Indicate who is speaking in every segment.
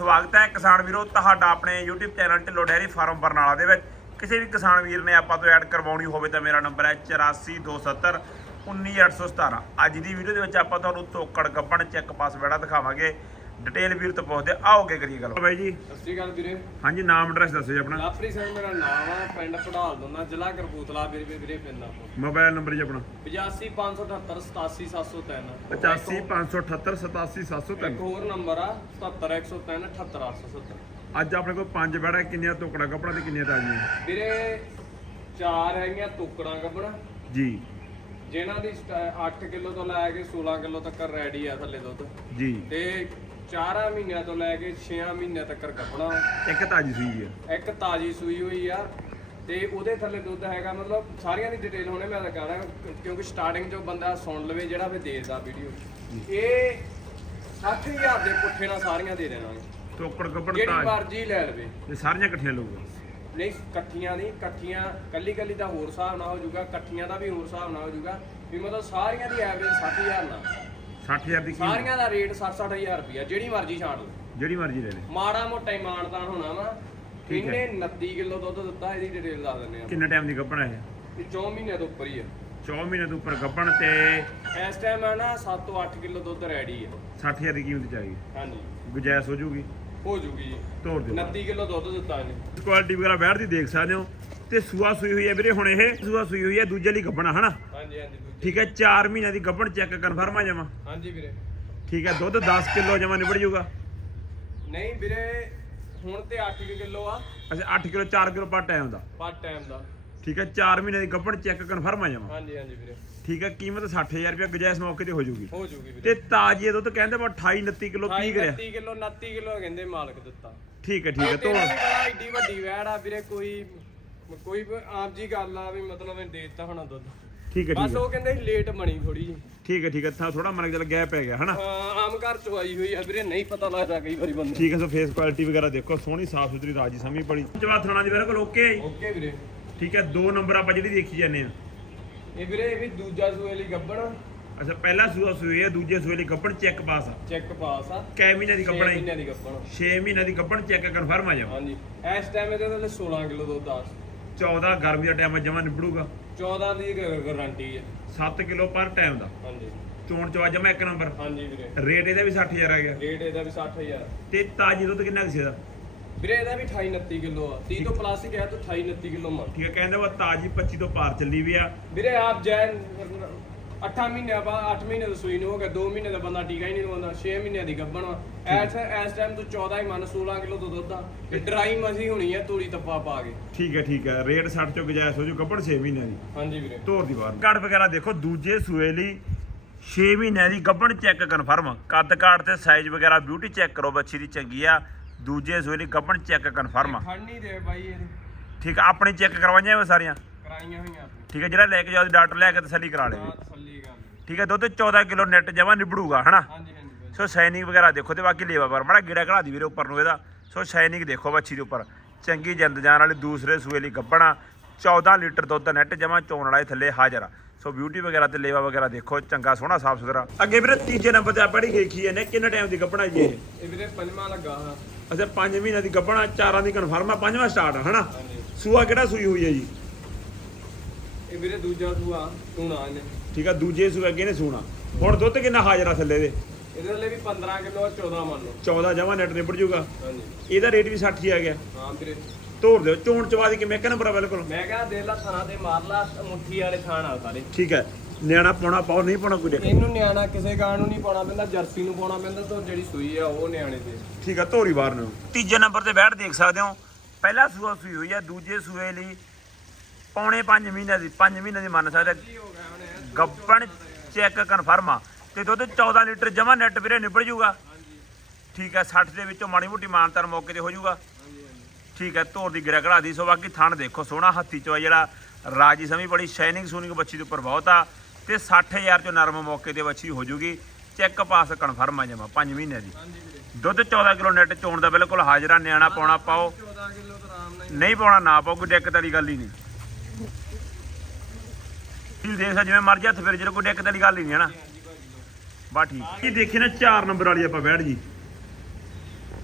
Speaker 1: ਸਵਾਗਤ ਹੈ ਕਿਸਾਨ ਵੀਰੋ, ਤੁਹਾਡਾ ਆਪਣੇ YouTube channel Dhillon dairy farm Barnala ਦੇ ਵਿੱਚ। ਕਿਸੇ ਵੀ ਕਿਸਾਨ ਵੀਰ ਨੇ ਆਪਾਂ ਤੋਂ ਐਡ ਕਰਵਾਉਣੀ ਹੋਵੇ ਤਾਂ ਮੇਰਾ ਨੰਬਰ ਹੈ 8427 19817 ਅੱਜ ਦੀ ਵੀਡੀਓ ਦੇ ਵਿੱਚ ਆਪਾਂ ਤੁਹਾਨੂੰ ਤੋਕੜ ਗੱਬਣ, ਚੈੱਕ ਪਾਸ ਬੈੜਾ ਦਿਖਾਵਾਂਗੇ। ਡਿਟੇਲ ਵੀਰ ਤੋਂ ਪੁੱਛਦੇ ਆਓ ਅੱਗੇ ਕਰੀਏ ਗੱਲ। ਬਾਈ ਜੀ।
Speaker 2: ਸਤਿ ਸ਼੍ਰੀ ਅਕਾਲ ਵੀਰੇ।
Speaker 1: ਹਾਂਜੀ ਨਾਮ ਐਡਰੈਸ ਦੱਸੋ ਜੀ ਆਪਣਾ।
Speaker 2: ਲਾਫਰੀ ਸਿੰਘ ਮੇਰਾ ਨਾਮ ਆ ਪਿੰਡ ਪੜਾਲ ਦੋਨਾ ਜ਼ਿਲ੍ਹਾ ਕਰਬੂਤਲਾ ਵੀਰੇ ਵੀਰੇ ਪਿੰਡ ਆਪੋ
Speaker 1: ਮੋਬਾਈਲ ਨੰਬਰ ਜੀ ਆਪਣਾ।
Speaker 2: 8558787703
Speaker 1: 85578
Speaker 2: ਇੱਕ
Speaker 1: 87703
Speaker 2: ਹੋਰ ਨੰਬਰ ਆ 77103 78870
Speaker 1: ਅੱਜ ਆਪਣੇ ਕੋਲ ਪੰਜ ਬੈੜਾ ਕਿੰਨੀਆਂ ਤੋਕੜਾ ਗੱਬਣਾ ਤੇ ਕਿੰਨੀਆਂ ਤਾਜ਼ੀਆਂ?
Speaker 2: ਵੀਰੇ ਚਾਰ ਹੈਗੀਆਂ ਟੁਕੜਾਂ ਗੱਬਣਾ
Speaker 1: ਜੀ।
Speaker 2: ਜਿਨ੍ਹਾਂ ਦੀ 8 ਕਿਲੋ ਤੋਂ ਲੈ ਕੇ 16 ਕਿਲੋ ਤੱਕ ਰੈਡੀ ਆ ਥੱਲੇ ਦੁੱਧ।
Speaker 1: ਜੀ।
Speaker 2: ਤੇ 4 ਮਹੀਨਿਆਂ ਤੋਂ ਲੈ ਕੇ 6 ਮਹੀਨਿਆਂ ਤੱਕ ਗੱਬਣਾ
Speaker 1: ਇੱਕ ਤਾਜ਼ੀ ਸੂਈ ਹੈ
Speaker 2: ਇੱਕ ਤਾਜੀ ਸੂਈ ਹੋਈ ਆ ਤੇ ਉਹਦੇ ਥੱਲੇ ਦੁੱਧ ਹੈਗਾ ਮਤਲਬ ਸਾਰੀਆਂ ਦੀ ਡਿਟੇਲ ਹੁਣੇ ਮੈਂ ਤਾਂ ਕਹਣਾ ਕਿਉਂਕਿ ਸਟਾਰਟਿੰਗ ਚੋਂ ਬੰਦਾ ਸੁਣ ਲਵੇ ਜਿਹੜਾ ਫਿਰ ਦੇਖਦਾ ਵੀਡੀਓ ਇਹ 60000 ਦੇ ਪੁੱਠੇ ਨਾਲ ਸਾਰੀਆਂ ਦੇ ਦੇਣਾਗੇ
Speaker 1: ਤੋਕੜ ਗੱਬਣ
Speaker 2: ਜਿਹੜੀ
Speaker 1: ਤਾਜ਼ੀ।
Speaker 2: ਮਰਜ਼ੀ ਲੈ ਲਵੇ।
Speaker 1: ਇਹ ਸਾਰੀਆਂ ਇਕੱਠੀਆਂ ਲਊਗਾ।
Speaker 2: ਨਹੀਂ ਇਕੱਠੀਆਂ ਨਹੀਂ ਇਕੱਠੀਆਂ ਕੱਲੀ ਕੱਲੀ ਦਾ ਹੋਰ ਹਿਸਾਬ ਨਾਲ ਹੋ ਜਾਊਗਾ ਇਕੱਠੀਆਂ ਦਾ ਵੀ ਹੋਰ ਹਿਸਾਬ ਨਾਲ ਹੋ ਜਾਊਗਾ ਵੀ ਮਤਲਬ ਸਾਰੀਆਂ ਦੀ ਐਵਰੇਜ 60000 ਨਾਲ।
Speaker 1: 60000 ਦੀ ਕੀਮਤ
Speaker 2: ਸਾਰੀਆਂ ਦਾ ਰੇਟ 60-60000 ਰੁਪਇਆ ਜਿਹੜੀ ਮਰਜ਼ੀ ਛਾਂਟ ਲਓ।
Speaker 1: ਜਿਹੜੀ ਮਰਜ਼ੀ ਲੈ ਲੈ।
Speaker 2: ਮਾੜਾ ਮੋਟਾ ਹੀ ਮਾਨਦਾਨ ਹੋਣਾ ਵਾ।
Speaker 1: ਠੀਕ ਹੈ।
Speaker 2: ਇਹਨੇ 29 ਕਿਲੋ ਦੁੱਧ ਦਿੱਤਾ ਇਹਦੀ ਡਿਟੇਲ ਦੱਸ ਦਿੰਦੇ ਆ।
Speaker 1: ਕਿੰਨੇ ਟਾਈਮ ਦੀ ਗੱਬਣ ਹੈ
Speaker 2: ਇਹ 4 ਮਹੀਨਿਆਂ ਤੋਂ ਉੱਪਰ ਹੀ ਆ।
Speaker 1: 4 ਮਹੀਨੇ ਤੋਂ ਉੱਪਰ ਗੱਬਣ ਤੇ
Speaker 2: ਇਸ ਟਾਈਮ ਆ ਨਾ 7 ਤੋਂ 8 ਕਿਲੋ ਦੁੱਧ ਰੈਡੀ ਆ।
Speaker 1: 60000 ਦੀ ਕੀਮਤ ਚਾਹੀਦੀ
Speaker 2: ਹਾਂਜੀ।
Speaker 1: ਗੁਜਾਇਸ਼ ਹੋ ਜੂਗੀ?
Speaker 2: ਹੋ ਜੂਗੀ ਜੀ।
Speaker 1: ਤੋੜ ਦਿਓ।
Speaker 2: 29 ਕਿਲੋ ਦੁੱਧ ਦਿੱਤਾ ਇਹਨੇ।
Speaker 1: ਕੁਆਲਿਟੀ ਵਗੈਰਾ ਬੈਠ ਦੀ ਦੇਖ ਸਕਦੇ ਹੋ। ਤੇ ਸੂਆ ਸੂਈ ਹੋਈ ਹੈ ਵੀਰੇ ਹੁਣ ਇਹ ਸੂਆ ਸੂਈ ਹੋਈ ਹੈ ਦੂਜੇ ਲਈ ਗੱਬਣਾ ਹਨਾ?
Speaker 2: ਹਾਂਜੀ ਹਾਂਜੀ
Speaker 1: ਠੀਕ ਹੈ 4 ਮਹੀਨਿਆਂ ਦੀ ਗੱਬਣ ਚੈੱਕ ਕਨਫਰਮ ਆ ਜਾਵਾਂ
Speaker 2: ਹਾਂਜੀ ਵੀਰੇ।
Speaker 1: ਠੀਕ ਹੈ ਦੁੱਧ 10 ਕਿਲੋ ਜਮਾ ਨਿਬੜ ਜਾਊਗਾ।
Speaker 2: ਨਹੀਂ ਵੀਰੇ ਹੁਣ ਤੇ 8 ਕਿਲੋ ਆ।
Speaker 1: ਅੱਛਾ 8 ਕਿਲੋ 4 ਕਿਲੋ ਪਰ ਟਾਈਮ ਦਾ।
Speaker 2: ਪਰ ਟਾਈਮ ਦਾ।
Speaker 1: ਠੀਕ ਹੈ 4 ਮਹੀਨਿਆਂ ਦੀ ਗੱਬਣ ਚੈੱਕ ਕਨਫਰਮ ਆ ਜਾਵਾਂ
Speaker 2: ਹਾਂਜੀ ਹਾਂਜੀ ਵੀਰੇ।
Speaker 1: ਠੀਕ ਹੈ ਕੀਮਤ 60000 ਰੁਪਏ ਗੁਜਾਇਸ਼ ਮੌਕੇ ਤੇ ਹੋ ਜੂਗੀ
Speaker 2: ਹੋ ਜੂਗੀ ਵੀਰੇ।
Speaker 1: ਤੇ ਤਾਜੀ ਦੁੱਧ ਕਹਿੰਦੇ ਬਾ 28 29 ਕਿਲੋ ਪੀ ਗਿਆ
Speaker 2: 29 ਕਿਲੋ 29 ਕਿਲੋ ਕਹਿੰਦੇ ਮਾਲਕ ਦਿੱਤਾ।
Speaker 1: ਠੀਕ ਹੈ ਠੀਕ ਹੈ
Speaker 2: ਬੜਾ ਏਡੀ ਵੱਡੀ ਵੈੜ ਆ ਵੀਰੇ ਕੋਈ ਕੋਈ ਆਪ ਜੀ ਗੱਲ ਆ ਵੀ ਮਤਲਬ ਇਹ ਦੇ ਦਿੱਤਾ ਹੋਣਾ ਦੁੱਧ।
Speaker 1: ਠੀਕ ਹੈ
Speaker 2: ਬਸ
Speaker 1: ਠੀਕ ਹੈ।
Speaker 2: ਉਹ ਕਹਿੰਦੇ ਲੇਟ ਬਣੀ ਥੋੜੀ ਜੀ
Speaker 1: ਠੀਕ ਹੈ ਠੀਕ ਹੈ। ਥਾ ਥੋੜਾ ਮਨ ਚੱਲ ਗੈਪ ਪੈ ਗਿਆ ਹਨਾ?
Speaker 2: ਹਾਂ ਆਮ ਘਰ ਚ ਆਈ ਹੋਈ ਆ ਵੀਰੇ ਨਹੀਂ ਪਤਾ ਲੱਗਦਾ ਕਈ ਵਾਰੀ ਬੰਦੇ
Speaker 1: ਠੀਕ ਹੈ ਸੋ ਫੇਸ ਕੁਆਲਿਟੀ ਵਗੈਰਾ ਦੇਖੋ ਸੋਹਣੀ ਸਾਫ਼ ਸੁਥਰੀ ਰਾਜੀ ਸਮੀ ਪੜੀ ਜਵਾਬ ਥਣਾ ਦੀ ਬਿਲਕੁਲ ਓਕੇ ਹੈ ਜੀ।
Speaker 2: ਓਕੇ ਵੀਰੇ।
Speaker 1: ਠੀਕ ਹੈ ਦੋ ਨੰਬਰ ਆਪਾਂ ਜਿਹੜੀ ਦੇਖੀ ਜਾਂਦੇ ਆ
Speaker 2: ਇਹ ਵੀਰੇ ਇਹ ਵੀ ਦੂਜਾ ਸੂਏ ਲਈ ਗੱਬਣ।
Speaker 1: ਅੱਛਾ ਪਹਿਲਾ ਸੂਆ ਸੂਏ ਹੈ ਦੂਜੇ ਸੂਏ ਲਈ ਗੱਬਣ ਚੈੱਕ ਪਾਸ ਆ।
Speaker 2: ਚੈੱਕ ਪਾਸ ਆ।
Speaker 1: ਕੈ ਮਹੀਨੇ ਦੀ
Speaker 2: ਛੇ
Speaker 1: ਹੈ
Speaker 2: ਮਹੀਨਿਆਂ ਦੀ ਗੱਬਣ।
Speaker 1: 6 ਮਹੀਨੇ ਦੀ ਗੱਬਣ ਚੈੱਕ ਕਨਫਰਮ ਆ ਜਾਵਾ
Speaker 2: ਹਾਂਜੀ। ਇਸ ਟਾਈਮ ਇਹਦੇ ਥੱਲੇ 16 ਕਿਲੋ ਦੁੱਧ ਆ।
Speaker 1: 14 ਗਰਮੀ ਦਾ ਟਾਈਮ ਜਮਾ ਨਿਬੜੂਗਾ।
Speaker 2: 14 ਦੀ ਗਾਰੰਟੀ ਹੈ
Speaker 1: 7 ਕਿਲੋ ਪਰ ਟਾਈਮ ਦਾ।
Speaker 2: ਹਾਂਜੀ।
Speaker 1: ਚੋਣ ਚਵਾ ਜਮਾ ਇੱਕ ਨੰਬਰ
Speaker 2: ਹਾਂਜੀ ਵੀਰੇ।
Speaker 1: ਰੇਟ ਇਹਦਾ ਵੀ 60000 ਆ ਗਿਆ।
Speaker 2: ਰੇਟ ਇਹਦਾ ਵੀ 60000
Speaker 1: ਤੇ ਤਾਜੀ ਦੁੱਧ ਕਿੰਨਾ ਕਿਸੇ ਦਾ
Speaker 2: ਵੀਰੇ ਇਹਦਾ ਵੀ 28 29 ਕਿਲੋ ਆ। 30 ਤੋਂ ਪਲੱਸ ਹੀ ਗਿਆ ਤਾਂ 28 29 ਕਿਲੋ ਮੰਨ
Speaker 1: ਠੀਕ ਹੈ ਕਹਿੰਦੇ ਵਾ ਤਾਜੀ 25 ਤੋਂ ਪਾਰ ਚੱਲੀ ਵੀ ਆ।
Speaker 2: ਵੀਰੇ ਆਪ ਜੈਨ 8 ਮਹੀਨੇ ਬਾਅਦ 8 ਮਹੀਨੇ ਦਾ ਸੂਈ ਨੂੰ ਹੋ ਗਿਆ 2 ਮਹੀਨੇ ਦਾ ਬੰਦਾ ਟੀਕਾ ਹੀ ਨਹੀਂ ਲਵਾਉਂਦਾ 6 ਮਹੀਨਿਆਂ ਦੀ ਗੱਭਣ ਵਾ ਐਸ ਇਸ ਟਾਈਮ ਤੋਂ 14 ਹੀ ਮੰਨ 16 ਕਿਲੋ ਤੋਂ ਦੁੱਧ ਆ ਤੇ ਡਰਾਈ ਮਸੀ ਹੋਣੀ ਹੈ ਤੂੜੀ ਤੱਪਾ ਪਾ ਕੇ।
Speaker 1: ਠੀਕ ਹੈ ਠੀਕ ਹੈ। ਰੇਟ 60 ਚੋਂ ਗੁਜਾਇਸ਼ ਹੋ ਜੂ ਗੱਬਣ 6 ਮਹੀਨਿਆਂ ਦੀ।
Speaker 2: ਹਾਂਜੀ ਵੀਰੇ।
Speaker 1: ਤੋਰ ਦੀ ਬਾਹਰ। ਕਾਰਡ ਵਗੈਰਾ ਦੇਖੋ ਦੂਜੇ ਸੂਏ ਲਈ 6 ਮਹੀਨਿਆਂ ਦੀ ਗੱਭਣ ਚੈੱਕ ਕਨਫਰਮ ਕੱਦ ਕਾਠ ਤੇ ਸਾਈਜ਼ ਵਗੈਰਾ ਬਿਊਟੀ ਚੈੱਕ ਕਰੋ ਬੱਚੀ ਦੀ ਚੰਗੀ ਆ। ਦੂਜੇ ਸੂਏ ਲਈ ਗੱਭਣ ਚੈੱਕ ਕਨਫਰਮ ਆ
Speaker 2: ਖੜ ਨਹੀਂ ਦੇ ਬਾਈ ਇਹ
Speaker 1: ਠੀਕ ਆ ਆਪਣੀ ਚੈੱਕ ਕਰਵਾਈਆਂ ਸਾਰੀਆਂ?
Speaker 2: ਕਰਾਈਆਂ ਹੋਈਆਂ ਆਪਣੀ
Speaker 1: ਠੀਕ ਹੈ ਜਿਹੜਾ ਲੈ ਕੇ ਜਾਓ ਡਾਕਟਰ ਲੈ ਕੇ ਤਸੱਲੀ ਕਰਾ ਲੇਵੇ। ਠੀਕ ਹੈ ਦੁੱਧ 14 ਕਿਲੋ ਨੈਟ ਜਮਾ ਨਿਬੜੂਗਾ ਹਨਾ?
Speaker 2: ਹਾਂਜੀ ਹਾਂਜੀ ਬਾਈ।
Speaker 1: ਸੋ ਸ਼ਾਈਨਿੰਗ ਵਗੈਰਾ ਦੇਖੋ ਤੇ ਬਾਕੀ ਲੇਵਾ ਪਰ ਬੜਾ ਗੇੜਾ ਘੜਾ ਦੀ ਵੀਰੇ ਉੱਪਰ ਨੂੰ ਇਹਦਾ। ਸੋ ਸ਼ਾਈਨਿੰਗ ਦੇਖੋ ਬੱਚੀ ਦੇ ਉੱਪਰ। ਚੰਗੀ ਜਿੰਦ ਜਾਨ ਵਾਲੀ ਦੂਸਰੇ ਸੂਏ ਲਈ ਗੱਬਣਾ 14 ਲੀਟਰ ਦੁੱਧ ਨੈਟ ਜਮਾ ਚੋਣ ਵਾਲਾ ਇਹ ਥੱਲੇ ਹਾਜ਼ਰ ਆ। ਸੋ ਬਿਊਟੀ ਵਗੈਰਾ ਤੇ ਲੇਵਾ ਵਗੈਰਾ ਦੇਖੋ ਚੰਗਾ ਸੋਹਣਾ ਸਾਫ਼ ਸੁਥਰਾ। ਅੱਗੇ ਵੀਰੇ ਤੀਜੇ ਨੰਬਰ ਤੇ ਆਪੜੀ ਦੇਖੀ ਇਹਨੇ ਕਿੰਨੇ ਟਾਈਮ ਦੀ ਗੱਬਣਾ ਜੀ ਇਹ?
Speaker 2: ਇਹ ਵੀਰੇ ਪੰਜਵਾਂ ਲੱਗਾ ਹਾਂ
Speaker 1: ਅੱਛਾ 5 ਮਹੀਨਿਆਂ ਦੀ ਗੱਬਣਾ ਚਾਰਾਂ ਦੀ ਕਨਫਰਮ ਆ ਪੰਜਵਾਂ ਸਟਾਰਟ ਹਨਾ? ਸੂਆ ਕਿਹੜਾ ਸੂਈ ਹੋਈ ਹੈ ਜੀ?
Speaker 2: ਇਹ ਵੀਰੇ ਦੂਜਾ ਸੂਆ ਸੂਣਾ ਇਹਨੇ।
Speaker 1: ਠੀਕ ਆ ਦੂਜੇ ਸੂਏ ਅੱਗੇ ਨੇ ਸੂਣਾ। ਹੁਣ ਦੁੱਧ ਕਿੰਨਾ ਹਾਜ਼ਰ ਆ ਥੱਲੇ ਦੇ?
Speaker 2: ਇਹਦੇ ਥੱਲੇ ਵੀ 15 ਕਿਲੋ 14 ਮੰਨ ਲਓ।
Speaker 1: 14 ਜਮਾ ਨੈਟ ਨਿਬੜ ਜੂਗਾ।
Speaker 2: ਹਾਂਜੀ।
Speaker 1: ਇਹਦਾ ਰੇਟ ਵੀ 60 ਹੀ ਆ ਗਿਆ।
Speaker 2: ਹਾਂ ਵੀਰੇ।
Speaker 1: ਤੋੜ ਦਿਓ ਚੋਣ ਚਵਾ ਦੀ ਕਿਵੇਂ? ਨੰਬਰ ਆ ਬਿਲਕੁਲ
Speaker 2: ਮੈਂ ਕਿਹਾ ਦੇ ਲਾ ਥਾਣਾ ਤੇ ਮਾਰ ਲਾ ਮੁੱਠੀ ਵਾਲੇ ਥਾਣ ਆ ਸਾਰੇ।
Speaker 1: ਠੀਕ ਹੈ। ਨਿਆਣਾ ਪਾਉਣਾ ਪਾਓ ਨਹੀਂ ਪਾਉਣਾ ਕੋਈ ਦੇਖ।
Speaker 2: ਇਹਨੂੰ ਨਿਆਣਾ ਕਿਸੇ ਗਾਂ ਨੂੰ ਨਹੀਂ ਪਾਉਣਾ ਪੈਂਦਾ ਜਰਸੀ ਨੂੰ ਪਾਉਣਾ ਪੈਂਦਾ ਤਾਂ ਜਿਹੜੀ ਸੂਈ ਆ ਉਹ ਨਿਆਣੇ ਤੇ
Speaker 1: ਠੀਕ ਆ ਧੋਰੀ ਬਾਹਰ ਨੂੰ। ਤੀਜੇ ਨੰਬਰ ਤੇ ਬੈਠ ਦੇਖ ਸਕਦੇ ਹੋ। ਪਹਿਲਾ ਸੂਆ ਸੂਈ ਹੋਈ ਆ ਦੂਜੇ ਸੂਏ ਲਈ ਪੌਣੇ 5 ਮਹੀਨੇ ਦੀ 5 ਮਹੀਨੇ ਦੀ ਮੰਨ ਸਕਦੇ? ਗੱਬਣ ਚੈੱਕ ਕਨਫਰਮ ਆ। ਤੇ ਦੁੱਧ 14 ਲੀਟਰ ਜਮਾ ਨੈਟ ਵੀਰੇ ਨਿਬੜ ਜੂਗਾ। ਠੀਕ ਹੈ 60 ਦੇ ਵਿੱਚੋਂ ਮਾੜੀ ਮੋਟੀ ਮਾਨਤਰ ਮੌਕੇ ਤੇ ਹੋ ਜੂਗਾ। ਠੀਕ ਹੈ ਧੋਰ ਦੀ ਗਿਰਾ ਘੜਾ ਦੀ ਸੋ ਬਾਕੀ ਥਣ ਦੇਖੋ ਸੋਹਣਾ ਹੱਥੀ ਚੋਂ ਆ ਜਿਹੜਾ ਰਾਜੀ ਸਮੀ ਬੜੀ ਸ਼ਾਈਨਿੰਗ ਸੂਨਿੰਗ ਬੱਚੀ ਦੇ ਉੱਪਰ ਬਹੁਤ ਆ। ਤੇ 60000 ਚੋਂ ਨਰਮ ਮੌਕੇ ਤੇ ਬੱਚੀ ਹੋ ਜੂਗੀ। ਚੈੱਕ ਪਾਸ ਕਨਫਰਮ ਆ ਜਮਾ 5 ਮਹੀਨਿਆਂ ਦੀ। ਦੁੱਧ 14 ਕਿਲੋ ਨੈਟ ਚੋਣ ਦਾ ਬਿਲਕੁਲ ਹਾਜ਼ਰਾ ਨਿਆਣਾ ਪਾਉਣਾ ਪਾਓ।
Speaker 2: 14 ਕਿਲੋ ਤਾਂ ਆਰਾਮ ਨਾਲ ਹੀ-
Speaker 1: ਨਹੀਂ ਪਾਉਣਾ ਨਾ ਪਾਓ ਕੋਈ ਦਿੱਕਤ ਵਾਲੀ ਗੱਲ ਹੀ ਨਹੀਂ। ਤੁਸੀਂ ਦੇਖ ਸਕਦੇ ਜਿਵੇਂ ਮਰਜ਼ੀ ਹੱਥ ਫਿਰ ਜਦੋਂ ਕੋਈ ਦਿੱਕਤ ਵਾਲੀ ਗੱਲ ਹੀ ਨਹੀਂ ਹੈ ਨਾ ਬਾ ਠੀਕ। ਇਹ ਦੇਖੀ ਨਾ 4 ਨੰਬਰ ਵਾਲੀ ਆਪਾਂ ਬੈਠ ਜੀ।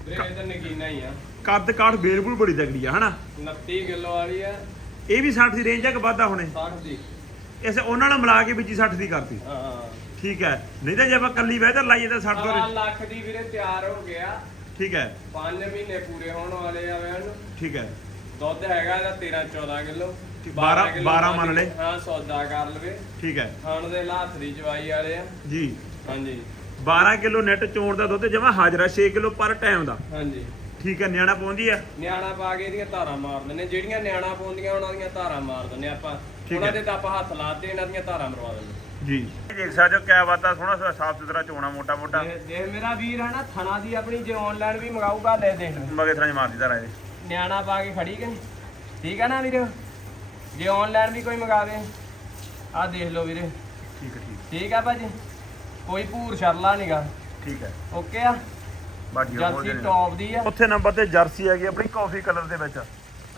Speaker 2: ਵੀਰੇ ਇਹ ਤਾਂ ਨਗੀਨਾ ਹੀ ਆ।
Speaker 1: ਕੱਦ ਕਾਠ ਬੇਲਬੁਲ ਬੜੀ ਤਗੜੀ ਆ ਹਨਾ?
Speaker 2: 29 ਕਿਲੋ ਵਾਲੀ ਆ।
Speaker 1: ਇਹ ਵੀ 60 ਦੀ ਰੇਂਜ ਆ ਕਿ ਵਾਧਾ ਹੁਣੇ?
Speaker 2: 60 ਦੀ।
Speaker 1: ਇਸੇ ਉਹਨਾਂ ਨਾਲ ਮਿਲਾ ਕੇ ਵਿੱਚ ਹੀ 60 ਦੀ ਕਰਤੀ।
Speaker 2: ਹਾਂ
Speaker 1: ਠੀਕ ਹੈ। ਨਹੀਂ ਤਾਂ ਜੇ ਆਪਾਂ ਕੱਲੀ ਵਹਿਦਰ ਲਾਈਏ ਤਾਂ 60
Speaker 2: ਸਵਾ
Speaker 1: ਤੋਂ
Speaker 2: ਲੱਖ ਦੀ ਵੀਰੇ ਤਿਆਰ ਹੋ ਗਿਆ।
Speaker 1: ਠੀਕ ਹੈ।
Speaker 2: 5 ਮਹੀਨੇ ਪੂਰੇ ਹੋਣ ਵਾਲੇ ਆ
Speaker 1: ਠੀਕ ਹੈ।
Speaker 2: ਦੁੱਧ ਹੈਗਾ ਇਹਦਾ 13 14 ਕਿਲੋ।
Speaker 1: ਠੀਕ, ਬਾਰਾਂ-
Speaker 2: ਕਿੱਲੋ
Speaker 1: ਬਾਰਾਂ
Speaker 2: ਮੰਨ
Speaker 1: ਮੰਨ ਲਏ।
Speaker 2: ਹਾਂ ਸੌਦਾ ਕਰ ਲਵੇ।
Speaker 1: ਠੀਕ ਹੈ।
Speaker 2: ਖਾਣ ਦੇ ਹਾਲਾਤ ਦੀ ਚਵਾਈ ਵਾਲੇ ਆ।
Speaker 1: ਜੀ।
Speaker 2: ਹਾਂਜੀ।
Speaker 1: 12 ਕਿਲੋ ਨੈਟ ਚੋਣ ਦਾ ਦੁੱਧ ਜਮਾ ਹਾਜ਼ਰਾ 6 ਕਿਲੋ ਪਰ ਟਾਈਮ ਦਾ।
Speaker 2: ਹਾਂਜੀ।
Speaker 1: ਠੀਕ ਹੈ ਨਿਆਣਾ ਪਾਉਂਦੀ ਆ?
Speaker 2: ਨਿਆਣਾ ਪਾ ਕੇ ਇਹਦੀਆਂ ਧਾਰਾਂ ਮਾਰ ਦਿੰਦੇ ਜਿਹੜੀਆਂ ਨਿਆਣਾ ਪਾਉਂਦੀਆਂ ਉਹਨਾਂ ਦੀਆਂ ਧਾਰਾਂ ਮਾਰ ਦਿੰਦੇ ਆਪਾਂ। ਉਹਨਾਂ। ਦੇ ਤਾਂ ਆਪਾਂ ਹੱਥ ਲਾਤੇ ਇਹਨਾਂ ਦੀਆਂ ਧਾਰਾਂ ਮਰਵਾ ਦਿੰਦੇ।
Speaker 1: ਜੀ। ਦੇਖ ਸਕਦੇ ਹੋ ਕਿਆ ਬਾਤਾਂ ਸੋਹਣਾ ਸਾਫ਼ ਸੁਥਰਾ ਚੋਣਾ ਮੋਟਾ ਮੋਟਾ
Speaker 2: ਦੇਖ ਦੇਖ ਮੇਰਾ ਵੀਰ ਹੈ ਨਾ ਥਣਾ ਦੀ ਆਪਣੀ ਜੇ ਆਨਲਾਈਨ ਵੀ ਮੰਗਾਊਗਾ ਲੈ ਦੇਖ। ਲੈ
Speaker 1: ਮਗੇ ਥਰਾਂ ਮਾਰਦੀ ਧਾਰਾ ਇਹ
Speaker 2: ਨਿਆਣਾ ਪਾ ਕੇ ਖੜੀ ਕਿ ਠੀਕ ਹੈ ਨਾ ਵੀਰੇ? ਜੇ ਆਨਲਾਈਨ ਵੀ ਕੋਈ ਮੰਗਾਵੇ ਆਹ ਦੇਖ ਲਓ ਵੀਰੇ।
Speaker 1: ਠੀਕ ਹੈ ਠੀਕ।
Speaker 2: ਠੀਕ ਆ ਭਾਜੀ? ਕੋਈ ਭੂਰ ਛਰਲਾ ਨਹੀਂਗਾ
Speaker 1: ਠੀਕ ਹੈ।
Speaker 2: ਓਕੇ ਆ?
Speaker 1: ਬਾਕੀ
Speaker 2: ਜਰਸੀ ਟੌਪ ਦੀ ਆ।
Speaker 1: ਉੱਥੇ ਨੰਬਰ ਤੇ ਜਰਸੀ ਹੈਗੀ ਆਪਣੀ ਕਾਫੀ ਕਲਰ ਦੇ ਵਿੱਚ।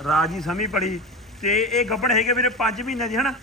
Speaker 1: ਰਾਜੀ ਸਮੀ ਪੜੀ। ਤੇ ਇਹ ਗੱਬੜ ਹੈਗੇ ਵੀਰੇ 5 ਮਹੀਨਿਆਂ ਦੀ ਹਨਾ?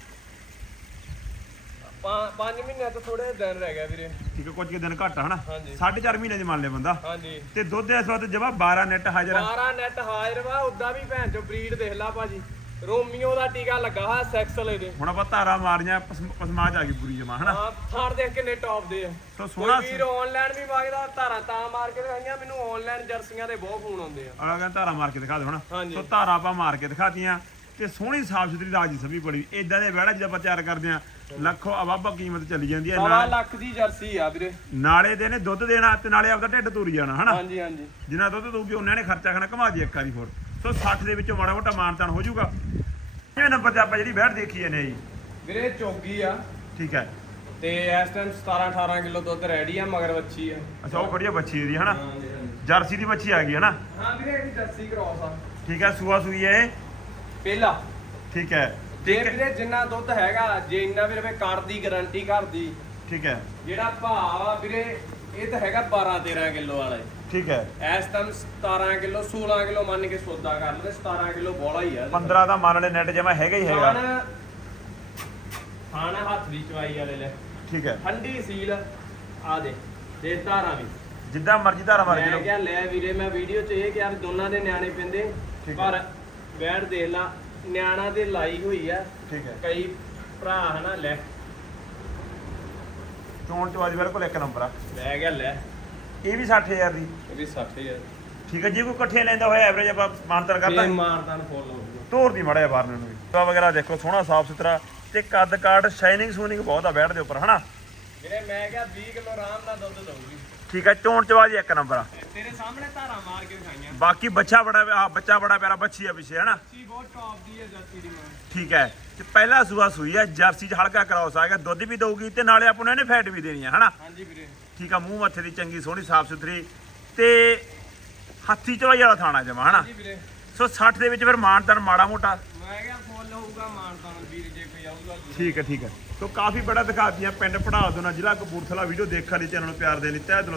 Speaker 2: 5 ਮਹੀਨੇ ਤੋਂ ਥੋੜੇ ਦਿਨ ਰਹਿ ਗਿਆ ਵੀਰੇ।
Speaker 1: ਠੀਕ ਹੈ ਕੁਝ ਕੁ ਦਿਨ ਘੱਟ ਆ ਹਨਾ?
Speaker 2: ਹਾਂਜੀ।
Speaker 1: 4.5 ਮਹੀਨੇ ਦੀ ਮੰਨ ਲਿਆ ਬੰਦਾ।
Speaker 2: ਹਾਂਜੀ।
Speaker 1: ਤੇ ਦੁੱਧ ਇਸ ਵਕਤ ਜਮਾ 12 ਨੈਟ ਹਾਜ਼ਰ ਆ।
Speaker 2: 12 ਨੈਟ ਹਾਜ਼ਰ ਵਾ ਉਦਾਂ ਵੀ ਭੈਣ ਚੋ ਬਰੀਡ ਦੇਖ ਲਾ ਭਾਜੀ। ਰੋਮੀਓ ਦਾ ਟੀਕਾ ਲੱਗਾ ਹੋਇਆ ਸੈਕਸ ਵਾਲੇ ਦੇ।
Speaker 1: ਹੁਣ ਆਪਾਂ ਧਾਰਾ ਮਾਰੀਆਂ ਪਸਮ- ਪਸਮਾਜ ਆ ਗਈ ਪੂਰੀ ਜਮਾ ਹਨਾ?
Speaker 2: ਹਾਂ ਥਾਰ ਦੇਖ ਕਿੰਨੇ ਟੌਪ ਦੇ ਆ।
Speaker 1: ਸੋ ਸੋਹਣਾ
Speaker 2: ਕੋਈ ਵੀਰ ਆਨਲਾਈਨ ਵੀ ਮੰਗਦਾ ਧਾਰਾਂ ਤਾਂ ਮਾਰ ਕੇ ਦਿਖਾਈਆਂ ਮੈਨੂੰ ਆਨਲਾਈਨ ਜਰਸੀਆਂ ਦੇ ਬਹੁਤ ਫੋਨ ਆਉਂਦੇ ਆ।
Speaker 1: ਅਗਲਾ ਕਹਿੰਦਾ ਧਾਰਾ ਮਾਰ ਕੇ ਦਿਖਾ ਦੇ ਹੁਣ
Speaker 2: ਹਾਂਜੀ।
Speaker 1: ਸੋ ਧਾਰਾ ਆਪਾਂ ਮਾਰ ਕੇ ਦਿਖਾਤੀਆਂ ਤੇ ਸੋਹਣੀ ਸਾਫ਼ ਸੁਥਰੀ ਰਾਜੀ ਸਭੀ ਬੜੀ ਇਦਾਂ ਦੇ ਵਿਹੜਾ ਜਦੋਂ ਆਪਾਂ ਤਿਆਰ ਕਰਦੇ ਆ ਲੱਖੋ ਅਵਾਬਾ ਕੀਮਤ ਚੱਲੀ ਜਾਂਦੀ ਹੈ
Speaker 2: ਸਵਾ
Speaker 1: ਨਾਲ
Speaker 2: ਲੱਖ ਦੀ ਜਰਸੀ ਆ ਵੀਰੇ।
Speaker 1: ਨਾਲੇ ਦੇ ਨੇ ਦੁੱਧ ਦੇਣਾ ਤੇ ਨਾਲੇ ਆਪਦਾ ਢਿੱਡ ਤੁਰੀ ਜਾਣਾ ਹਨਾ?
Speaker 2: ਹਾਂਜੀ ਹਾਂਜੀ।
Speaker 1: ਜਿੰਨਾ ਦੁੱਧ ਦਊਗੀ ਉਹਨਾਂ ਨੇ ਖਰਚਾ ਕਰਨਾ ਕਮਾ ਜੀ ਇੱਕ ਵਾਰੀ ਹੋਰ। ਸੋ 60 ਦੇ ਵਿੱਚੋਂ ਮਾੜਾ ਮੋਟਾ ਮਾਨਤਾਨ ਹੋ ਜਾਊਗਾ। ਇਹ ਨੰਬਰ ਤੇ ਆਪਾਂ ਜਿਹੜੀ ਬੈਠ ਦੇਖੀ ਜਾਂਦੇ ਆ ਜੀ।
Speaker 2: ਵੀਰੇ ਚੋਗੀ ਆ।
Speaker 1: ਠੀਕ ਹੈ।
Speaker 2: ਤੇ ਇਸ ਟਾਈਮ 17 18 ਕਿਲੋ ਦੁੱਧ ਰੈਡੀ ਆ ਮਗਰ ਵੱਛੀ ਆ।
Speaker 1: ਅੱਛਾ ਉਹ ਖੜੀ ਆ ਬੱਚੀ ਦੀ ਹਨਾ? ਜਰਸੀ ਦੀ ਬੱਚੀ ਆ ਗਈ ਹਨਾ?
Speaker 2: ਹਾਂ ਵੀਰੇ ਇਹ ਜਰਸੀ ਕ੍ਰੋਸ ਆ।
Speaker 1: ਠੀਕ ਹੈ ਸੂਆ ਸੂਈ ਹੈ ਇਹ?
Speaker 2: ਪਹਿਲਾ
Speaker 1: ਠੀਕ ਹੈ।
Speaker 2: ਜੇ ਵੀਰੇ ਜਿੰਨਾ ਦੁੱਧ ਹੈਗਾ ਜੇ ਇੰਨਾ ਵੀਰੇ ਕਾਰ ਦੀ ਗਾਰੰਟੀ ਘਰ ਦੀ
Speaker 1: ਠੀਕ ਹੈ।
Speaker 2: ਜਿਹੜਾ ਭਾਅ ਆ ਵੀਰੇ ਇਹ ਤਾਂ ਹੈਗਾ 12 13 ਕਿਲੋ ਵਾਲਾ
Speaker 1: ਠੀਕ ਹੈ।
Speaker 2: ਇਸ ਟਾਈਮ 17 ਕਿਲੋ 16 ਕਿਲੋ ਮੰਨ ਕੇ ਸੌਦਾ ਕਰ ਲਵੇ 17 ਕਿਲੋ ਬੋਲਾ ਹੀ ਆ।
Speaker 1: 15 ਦਾ ਮੰਨ ਲੈ ਨੈਟ ਜਮਾ ਹੈਗਾ ਹੀ ਹੈਗਾ।
Speaker 2: ਖਾਣਾ ਹੱਥ ਦੀ ਚਵਾਈ ਵਾਲੇ ਲੈ।
Speaker 1: ਠੀਕ ਹੈ।
Speaker 2: ਠੰਡੀ ਸੀਲ ਆ ਦੇ ਦੇ ਧਾਰਾਂ ਵੀ।
Speaker 1: ਜਿੱਦਾਂ ਮਰਜ਼ੀ ਧਾਰਾ ਮਾਰ ਕੇ
Speaker 2: ਕਿਹਾ ਲੈ ਵੀਰੇ ਮੈਂ ਵੀਡੀਓ 'ਚ ਇਹ ਕਿਹਾ ਦੋਨਾਂ ਦੇ ਨਿਆਣੇ ਪੈਂਦੇ। ਪਰ ਬੈਠ ਦੇਖ ਲਾ ਨਿਆਣਾ ਦੇ ਲਾਈ ਹੋਈ ਆ।
Speaker 1: ਠੀਕ ਹੈ।
Speaker 2: ਕਈ ਭਰਾ ਹਨਾ ਲੈ
Speaker 1: ਚੋਣ ਚਵਾਜ ਬਿਲਕੁਲ ਇੱਕ ਨੰਬਰ ਆ।
Speaker 2: ਲੈ ਗਿਆ ਲੈ
Speaker 1: ਇਹ ਵੀ 60000 ਦੀ।
Speaker 2: ਇਹ ਵੀ 60 ਹੈ
Speaker 1: ਠੀਕ ਹੈ ਜੇ ਕੋਈ ਇਕੱਠੇ ਲੈਂਦਾ ਹੋਇਆ ਐਵਰੇਜ ਆਪਾਂ ਮਾਨਤਰ ਕਰਦਾ
Speaker 2: ਇਹ ਮਾਰਦਾਨ ਫੁੱਲ ਹੋਊਗਾ।
Speaker 1: ਤੋਰ ਦੀ ਮੜਿਆ ਬਾਹਰ ਨੂੰ ਵੀ। ਵਗੈਰਾ ਦੇਖੋ ਸੋਹਣਾ ਸਾਫ਼ ਸੁਥਰਾ ਤੇ ਕੱਦ ਕਾਠ ਸ਼ਾਈਨਿੰਗ ਸੂਨਿੰਗ ਬਹੁਤ ਆ ਬੈਠ ਦੇ ਉੱਪਰ ਹਨਾ?
Speaker 2: ਵੀਰੇ ਮੈਂ ਕਿਹਾ 20 ਕਿਲੋ ਆਰਾਮ ਨਾਲ ਦੁੱਧ ਦਊਗੀ।
Speaker 1: ਠੀਕ ਹੈ ਚੋਣ ਚਵਾਜ ਇੱਕ ਨੰਬਰ। ਆ
Speaker 2: ਤੇਰੇ ਸਾਹਮਣੇ ਧਾਰਾਂ ਮਾਰ ਕੇ ਦਿਖਾਈਆਂ
Speaker 1: ਬਾਕੀ ਬੱਚਾ ਬੜਾ ਆ ਬੱਚਾ ਬੜਾ ਪਿਆਰਾ ਬੱਚੀ ਆ ਪਿੱਛੇ ਹਨਾ?
Speaker 2: ਸੀ ਬਹੁਤ ਟੌਪ ਦੀ ਹੈ ਜਰਸੀ ਦੀ ਮਾਂ।
Speaker 1: ਠੀਕ ਹੈ ਤੇ ਪਹਿਲਾ ਸੂਆ ਸੂਈ ਹੈ ਜਰਸੀ ਚ ਹਲਕਾ ਕਰਾਉਸ ਆ ਗਿਆ ਦੁੱਧ ਵੀ ਦਊਗੀ ਤੇ ਨਾਲੇ ਆਪਾਂ ਨੂੰ ਇਹਨੇ ਫੈਟ ਵੀ ਦੇਣੀ ਆ ਹਨਾ?
Speaker 2: ਹਾਂਜੀ ਵੀਰੇ।
Speaker 1: ਠੀਕ ਆ ਮੂੰਹ ਮੱਥੇ ਦੀ ਚੰਗੀ ਸੋਹਣੀ ਸਾਫ਼ ਸੁਥਰੀ ਤੇ ਹੱਥੀ ਚਵਾਈ ਵਾਲਾ ਥਾਣਾ ਜਮਾ ਹਨਾ?
Speaker 2: ਜੀ ਵੀਰੇ।
Speaker 1: ਸੋ 60 ਦੇ ਵਿੱਚ ਫਿਰ ਮਾਨਤਨ ਮਾੜਾ ਮੋਟਾ।
Speaker 2: ਮੈਂ ਕਿਹਾ ਫੁੱਲ ਹੋਊਗਾ ਮਾਰਦਾਨ ਵੀਰ ਜੇ ਕੋਈ ਆਊਗਾ
Speaker 1: ਠੀਕ ਹੈ ਠੀਕ ਹੈ। ਤੋ ਕਾਫੀ ਬੜਾ ਦਿਖਾਤੀਆਂ ਪਿੰਡ ਪੜਾ ਦੋ ਜ਼ਿਲ੍ਹਾ ਕਪੂਰਥਲਾ ਵੀਡੀਓ ਦੇਖਣ ਲਈ ਚੈਨਲ ਨੂੰ ਪਿਆਰ ਦੇਣ ਲਈ। ਤਹਿ ਦਿਲੋਂ